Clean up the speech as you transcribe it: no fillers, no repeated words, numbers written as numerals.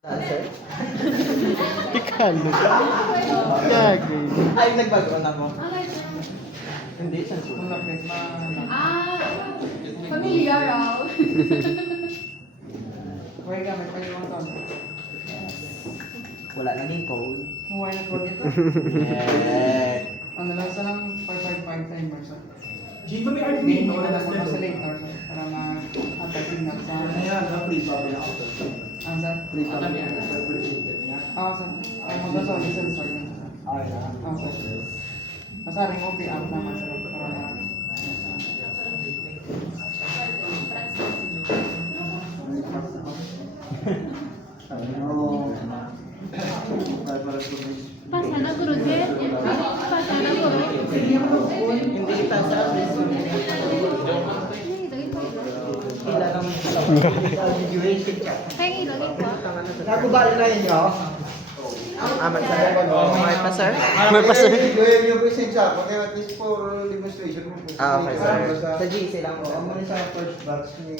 Sir? Ikalo. Gagi. Ay, nagbagoon ako. Hindi, siya sulat. Familiar ah. Huwag ka, may paliwang ka. Wala na din code. Huwag na po dito. Yeah. Ano lang sa lang 555 timer sa. Gito may art Main name, no? na That's ako the sa later para ma-signal sa... Ayan, na-free copy na ako. Ang sa... Free ka lang. Ako sa... Ay, magdasal, sorry. Ay, Ako sa... Masaring OP out naman sa para na... Pasana guru din. Pasana guru. Hindi pa sa Kila lang sa graduation ka. Kaya ilagay ko. Nagubali na yun nyo? Aman sa may pa sir? May pa, sir. Gawin yung present siya, pati at least for demonstration. Ah, okay sir. Basta- Sa GC lang po. Oo, muna sa first batch ni